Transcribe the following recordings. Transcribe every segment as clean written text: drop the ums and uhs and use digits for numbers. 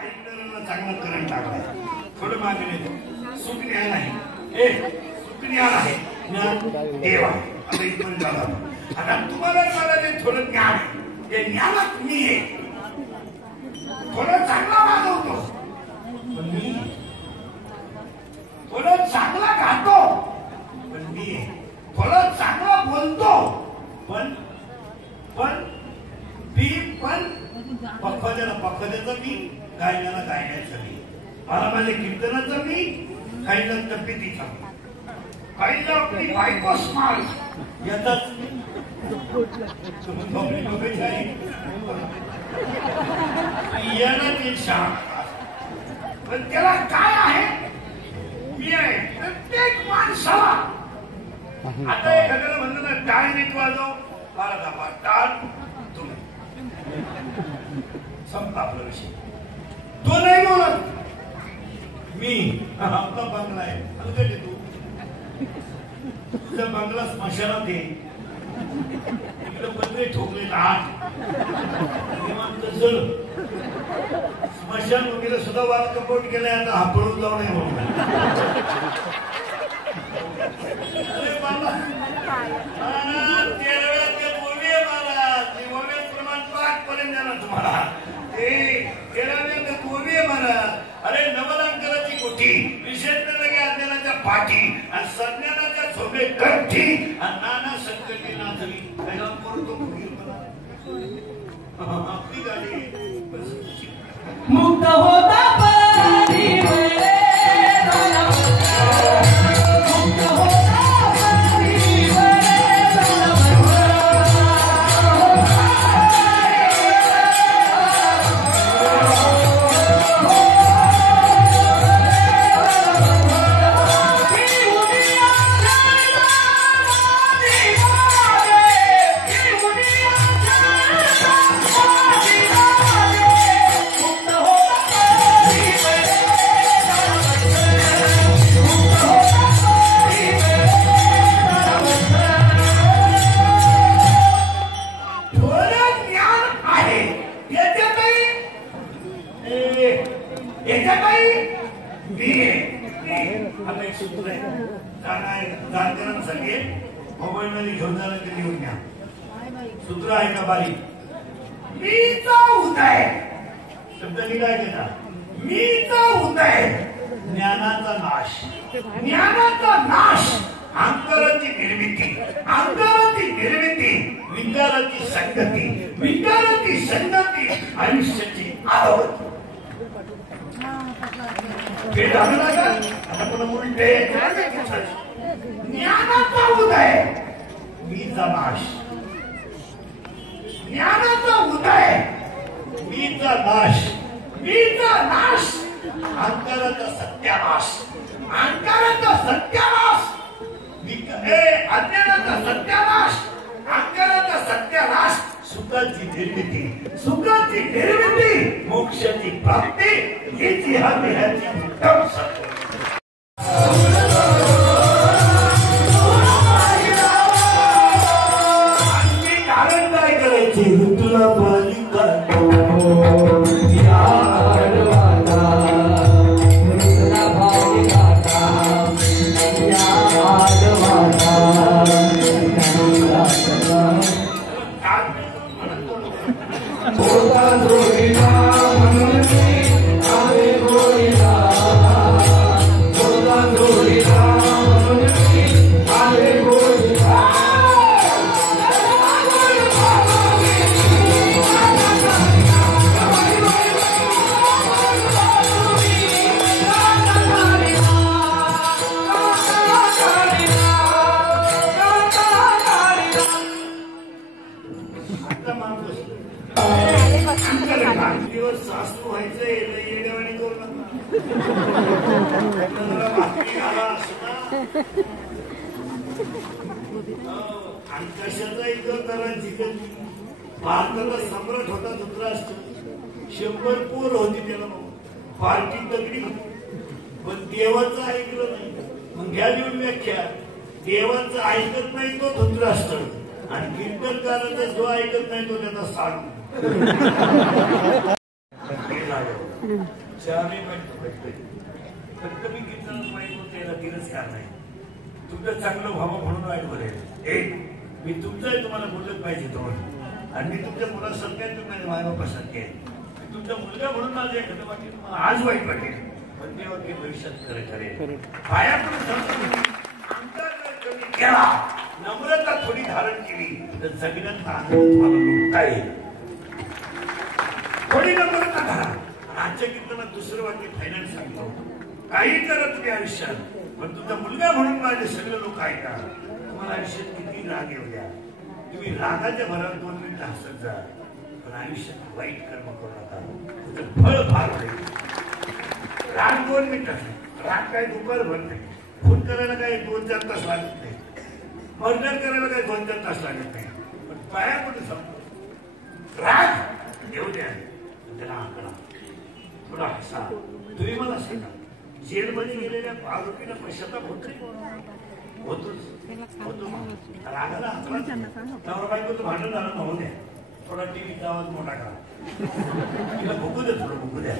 ऐकणाऱ्यांना चांगला करंट टाकलाय. थोडं मागे नाही सुख ज्ञान आहे. सुख ज्ञान आहे, ज्ञान देव आहे. आता इथून झाला. आता तुम्हाला मला जे थोडं ज्ञान आहे ते ज्ञानात मी आहे. थोडं चांगला वाजवतो पण मी, थोडं चांगला गातो पण मी, थोडं चांगला बोलतो पण पखवाद्याचं मी, गायनाला गायण्याचं मी, मला माझ्या कीर्तनाचं मी, काहीला तब्येतीचा, काहीला आपली बायको स्मार्ट याचाच पण त्याला काय आहे, मी आहे प्रत्येक माणसाला. आता एखाद्याला म्हणलं ना टाळ नीट वाजव, बारा दाबा टाळ, तुम्ही संपला आपला विषय. तो नाही बोलत, मी आपला बंगला आहे, अलगट तू तुझा बंगला स्मशानात आहे, इकडे पत्रे ठोकले 8 स्मशान वगैरे सुद्धा वाल कपोट केलाय. आता हा पळून जाऊ नये म्हणून अरे नवलांकराची कोठी, विशेषणाच्या अज्ञानाच्या पाठी आणि सज्ञानाच्या झोपे कंठी आणि नाना संकटी नाचली आपली गाडी मुक्त होता मोबाईल मध्ये घेऊन जाणं ते लिहून घ्या. सूत्र आहे का बारी, मीचा उदय शब्द लिहिलाय का, मीचा उदय ज्ञानाचा नाश, ज्ञानाचा नाश अंकाराची निर्मिती, अंकाराची निर्मिती विकाराची संगती, विकाराची संगती आयुष्याची आवृत्ती. उलटे ज्ञानाचा उदय मीचा नाश, ज्ञानाचा उदय मीचा नाश, मीचा नाश अंकाराचा सत्यानाश, अंकाराचा सत्यानाश, अज्ञानाचा सत्यानाश, अंकाराचा सत्यानाश, सुखाची निर्मिती, सुखाची निर्मिती, मोक्षाची प्राप्ती, याची हा देहाची उत्तम सत्य. सासू व्हायचंय येड्यावानी करू आणि कशाचा इतर भारताचा सम्राट होता धृतराष्ट्र. 100 पोर होती त्याला, पार्टी तगडी पण देवाचं ऐकलं नाही. मग घ्या लिहून व्याख्या, देवाचं ऐकत नाही तो धृतराष्ट्र आणि कीर्तनकाराचा जो ऐकत नाही तो त्याचा साधू. चहाने फक्त मी कीर्तन वाईट होते याला तिरस्कार नाही. तुमचं चांगलं व्हावं म्हणून वाईट बोलेल. एक मी तुमचंही तुम्हाला बोलत पाहिजे दोन, आणि मी तुमच्या मुलासारखे आहे, तुम्ही माझ्या मायबापासारखे आहे. तुमचा मुलगा म्हणून माझं एखादं वाटेल मला आज वाईट वाटेल, पण ते वाक्य भविष्यात खरं ठरेल. पायाकडून कमी केला, नम्रता थोडी धारण केली तर जगण्यात आनंद तुम्हाला लुटता येईल. थोडी नम्रता धरा. आजच्या कीर्तनात दुसरं वाक्य फायनल सांगतो. काही करा तुम्ही आयुष्यात, पण तुमचा मुलगा म्हणून माझे सगळे लोक ऐका. तुम्हाला आयुष्यात किती राग येऊ द्या, तुम्ही रागाच्या भरात 2 मिनिटं हसत जा, पण आयुष्यात वाईट कर्म करू नका. तुझं फळ फार होईल. राग 2 मिनिटं, राग काय दुपारभर नाही. फोन करायला काय 2-4 तास लागत नाही, मर्डर करायला काय 2-4 तास लागत नाही, पण पायामध्ये संपतो. राग येऊ द्या, त्याला आकडा थोडा हसा. तुम्ही मला सांगा, जेलमध्ये गेलेल्या आरोपीला पश्चाताप होतो? रागाला नवरा बायकोचं भांडण झालं म्हणून द्या, थोडा टीव्हीचा आवाज मोठा करा, तिला भुकू द्या, थोडं भुकू द्या.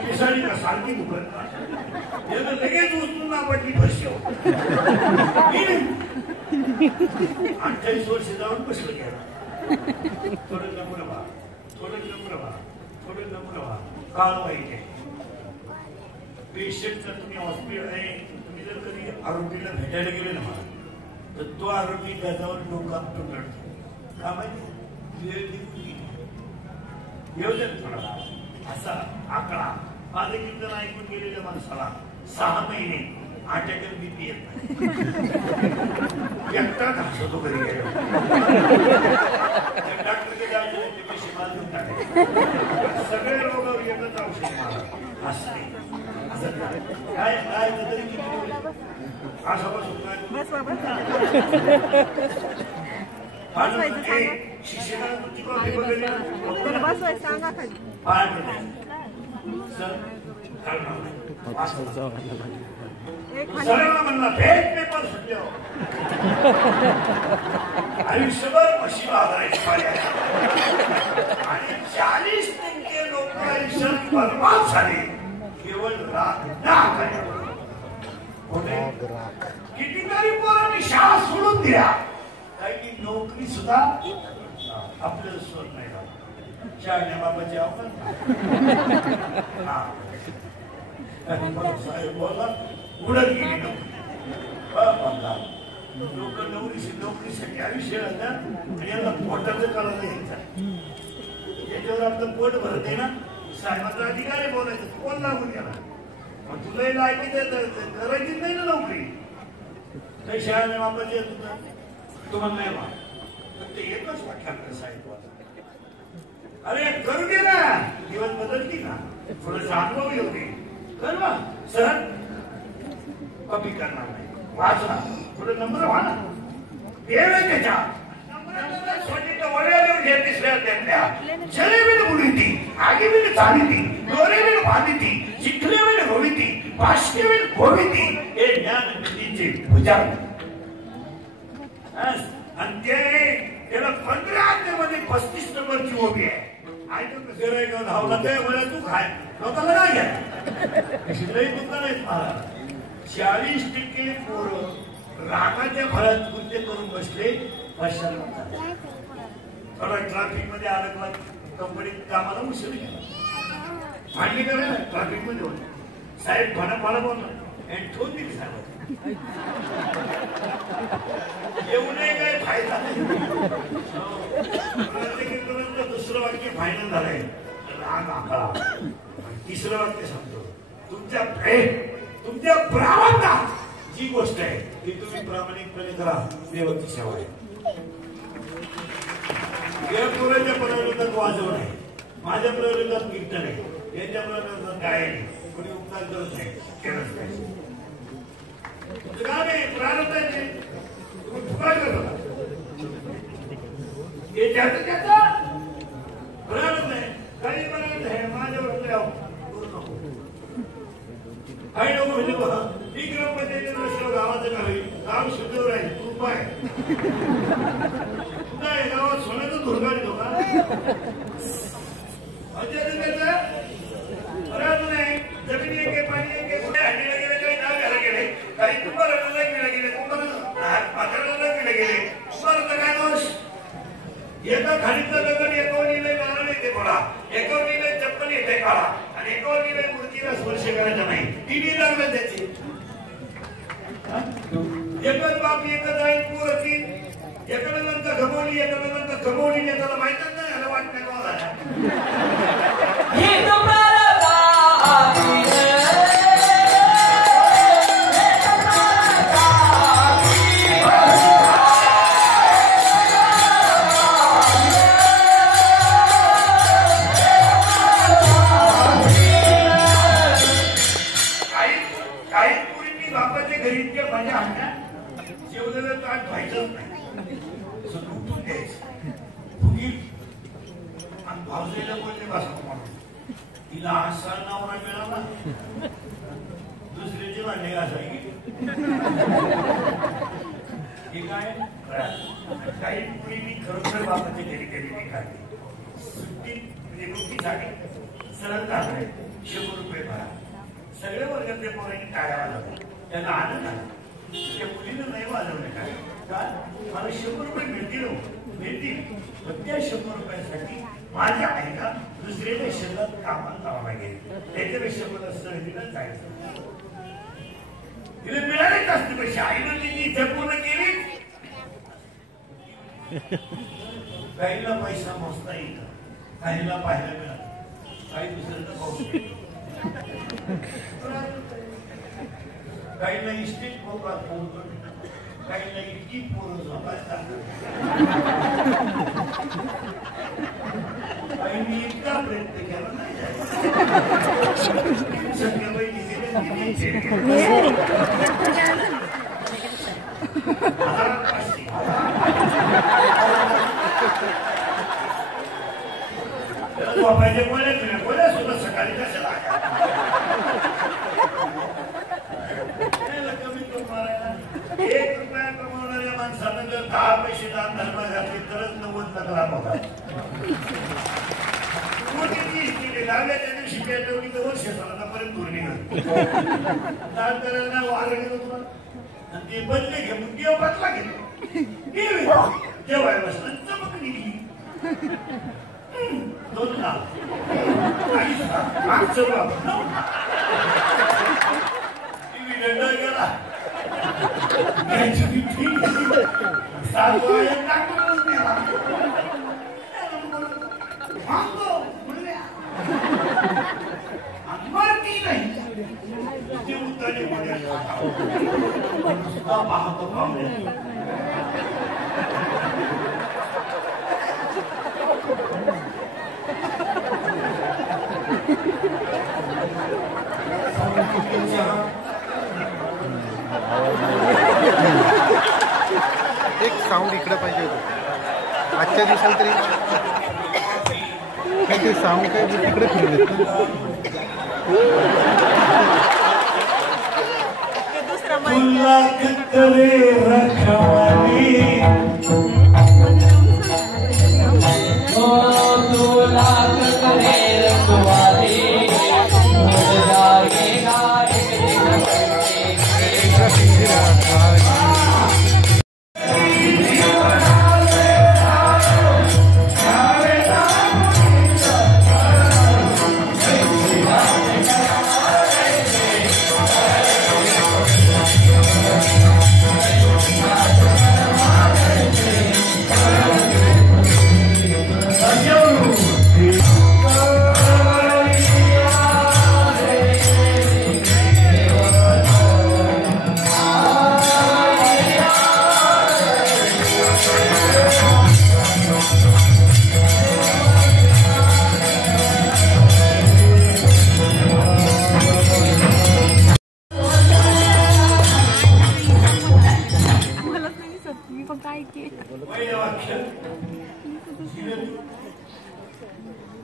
पिसाळी का सारखी भुकत लगेच उचलून आपटली फसव. 28 वर्ष जाऊन बसलं घ्या. थोडं नम्र व्हा, थोडं नम्र व्हा, थोडं नम्र व्हा. काळ वाईट आहे. पेशंट जर तुम्ही हॉस्पिटल आहे, तुम्ही जर कधी आरोपीला भेटायला गेले ना मला, तर तो आरोपी त्याच्यावर डोका तुटतो. का माहिती? येऊ दे थोडा असा आकडा. माझे कीर्तन ऐकून गेलेल्या माणसाला 6 महिने अटॅक बीपी येत नाही. एकटाच हसतो घरी गेलो. डॉक्टरकडे जायचं नाही, ते पैसे मला देऊन टाकायचे. सगळे रोगावर एकच औषध मला हसणे. असं काय काय तरी किती आशापासून काय शिक्षणाला तुमची कॉफी वगैरे सांगा खाली पाय पडते सर सरळ म्हणला भेट पेपर सुटले. आयुष्यभर म्हशी बाजाराची पाळी आहे, आणि 40% लोक आयुष्यात बर्बाद झाले केवळ राग ना करण्यावर. कितीतरी पोरांनी शाळा सोडून दिल्या, काही नोकरी सुद्धा आपल्याला सोड नाही झाला. शाळेच्या बाबाची आव्हान साहेब बोलला उडत गेली नोकरी. लोक नोकरीसाठी आयुष्य राहतात, आणि याला पोटाचं कळायला घ्यायचं. याच्यावर आपलं पोट भरत आहे ना, साहेबांचा अधिकार आहे बोलायचं. कोण लागून गेला, पण तुलाही लायकी करायचीच नाही ना नोकरी. काही शाळेच्या बाबाची तुम्हाला नाही वा, ते एकच वाक्यात साहेब बोला, अरे करू दे ना, दिवस बदलती ना, थोडस अनुभव येऊ दे. कर ना सर, कॉपी करणार नाही, वाचला थोडं नंबर व्हा ना. वेळ आहे त्याच्या जलेबीने बुडीती, आगीबीने चालीती, दोरेबीने बांधिती, चिखलेबीने रोविती, पाशकेबीने गोविती, हे ज्ञान विधीचे भुजाल. आणि त्याला 15 आज्ञेमध्ये 35 नंबरची ओबी आहे. ऐकून कसं धावला काय वेळा तू खाय लोकांना काय घ्या शिकलंही तुमचा नाही. 40% पोरं रागाच्या भरात कृत्य करून बसले. थोडा ट्रॅफिक मध्ये अडकला, कंपनीत कामाला उशीर गेला, मांडणी करायला ट्रॅफिक मध्ये होते. साहेब भाडा बोलला आणि ठेवून दिली साहेब. येऊ नये काय फायदा नाही. दुसरं वाक्य फायनल झालंय, राग आखळा. तिसरं वाक्य सांगतो, तुमच्या प्रारंभात जी गोष्ट आहे ती तुम्ही प्रामाणिकपणे करा, देवाची सेवा आहे. या पोराच्या प्रयोगात वाजवण आहे, माझ्या प्रयोगात कीर्तन आहे, याच्या प्रयोगात गायन आहे. कोणी उपकार करत नाही, केलंच नाही. प्रारंभ आहे, तुम्ही फुकाट करता हे ज्याचं त्याचा प्रारंभ आहे. काही म्हणायचं आहे माझ्यावर करू नको. काही नको म्हणजे ही ग्रामपंचायतीत नसलं गावाचं गावी गाव शुद्धवर राहील. तू पाय नाही गावात सोन्याचं धुरगाडी धोका बोला. एकावरीला चप्पल येते काढा आणि एकावरीला मूर्तीला स्पर्श करायचा नाही. तिन्ही लागलं त्याची. एकच बाप एकच आई पोर होती. एकाला नंतर गमवली एकाला नंतर गमवली नाही. त्याला माहितच नाही याला वाट नाही तिला असा नवरा मिळाला दुसऱ्याची भांडे घासायची. हे काय काही मुलींनी खरोखर बापाच्या घरी गेलेली काढली. सुट्टी म्हणजे नोकरीसाठी सरळ झाले 100 रुपये भरा. सगळ्या वर्गातल्या पोरांनी टाळ्या वाजवल्या. त्यांना आनंद आला. त्या मुलीनं नाही वाजवलं काय का मला 100 रुपये मिळतील पण त्या 100 रुपयासाठी माझ्या आईला दुसऱ्याच्या शेतात कामाला जावं लागेल. त्याच्यापेक्षा मला सहलीला जायचं. तिला मिळालेच असते पैसे. आईनं तिची इच्छा पूर्ण केली. काहीला पैसा मोजता येईल काहीला पाहायला मिळाला काही दुसऱ्याचा पाऊस काहीला इस्टेट मोकार पोहतो काहीला इतकी पोरं झोपायला मी इतका प्रयत्न केला नाही संध्याकाळी झोपायचे बोल्या सुद्धा सकाळी कशाला कमी मारायला 1 रुपया कमवणाऱ्या माणसानं जर 10 पैसे दान धर्म घातले तरच 90 लाख होता. लागल्याच्या दिवशी पेटवली तर वर्ष पर्यंत दूर निघत दान करायला वार गेलो तुला आणि ते बदले घेऊन देव बदला गेलो जेवाय बसला चमक निघली 2 लाख मागचं डिव्हिडंड गेला 7 वया टाकून गेला. मरती नाही ते उतरले पाहतो पाहुणे एक साऊंड इकडे पाहिजे होतं आजच्या दिवसाला तरी काय ते साऊंड काय तिकडे फिरले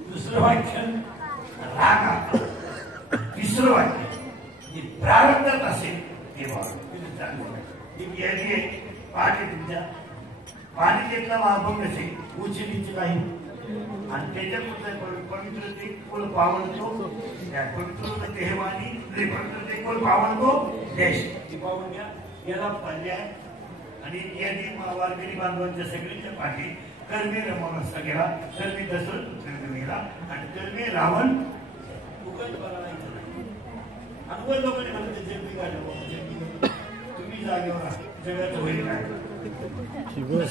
दुसरं वाक्य राग. तिसरं वाक्य प्रारंभात असेल तेव्हा तुमच्या पाणी महाभंग असेल उचलीचे काही आणि त्याच्यात पवित्रते कुल पावणतो त्या पवित्र देहवानी पवित्रते कुल पावणतो देश ती पाहून घ्या. याला पर्याय आणि इत्यादी वारकरी बांधवांच्या सगळ्यांच्या पाठी कर्मी रमवून असता गेला. कर्मी दसरथ गेला रावण उगाच बनवायचं नाही. अनुभव लोकांनी म्हणते जगली काढलं तुम्ही जागेवर राहा, जगात होईल काय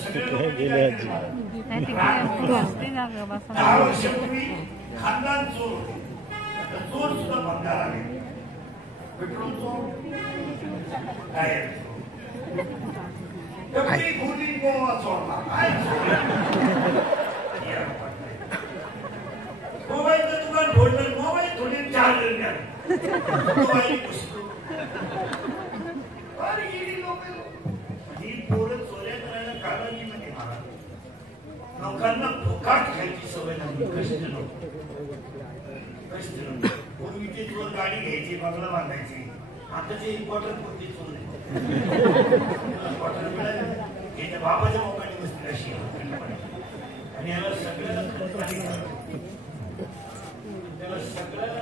सगळ्या 10 वर्षापूर्वी खानदान चोर होते. आता चोर सुद्धा बंगाल आले. पेट्रोल चोर, टायर चोर, कधी खोली गोवा चोरला काय मोबाईलचं दुकान फोडलं, मोबाईल थोडी चार्जर घ्या मोबाईल पुसतो. अरे गेली लोक ही पोरं चोऱ्या करायला कारण म्हणजे मला लोकांना फुकाट खायची सवय लागली. कष्ट लोक पूर्वीचे चोर गाडी घ्यायची, बंगला बांधायची. आता ते इम्पॉर्टंट कोणती चोर त्याच्या बाबाच्या मोबाईल बसतील अशी आणि याला सगळ्याला त्याला सगळ्याला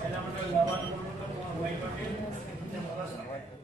त्याला म्हणलं वाईट वाटेल मला सांगायचं